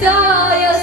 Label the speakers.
Speaker 1: Daya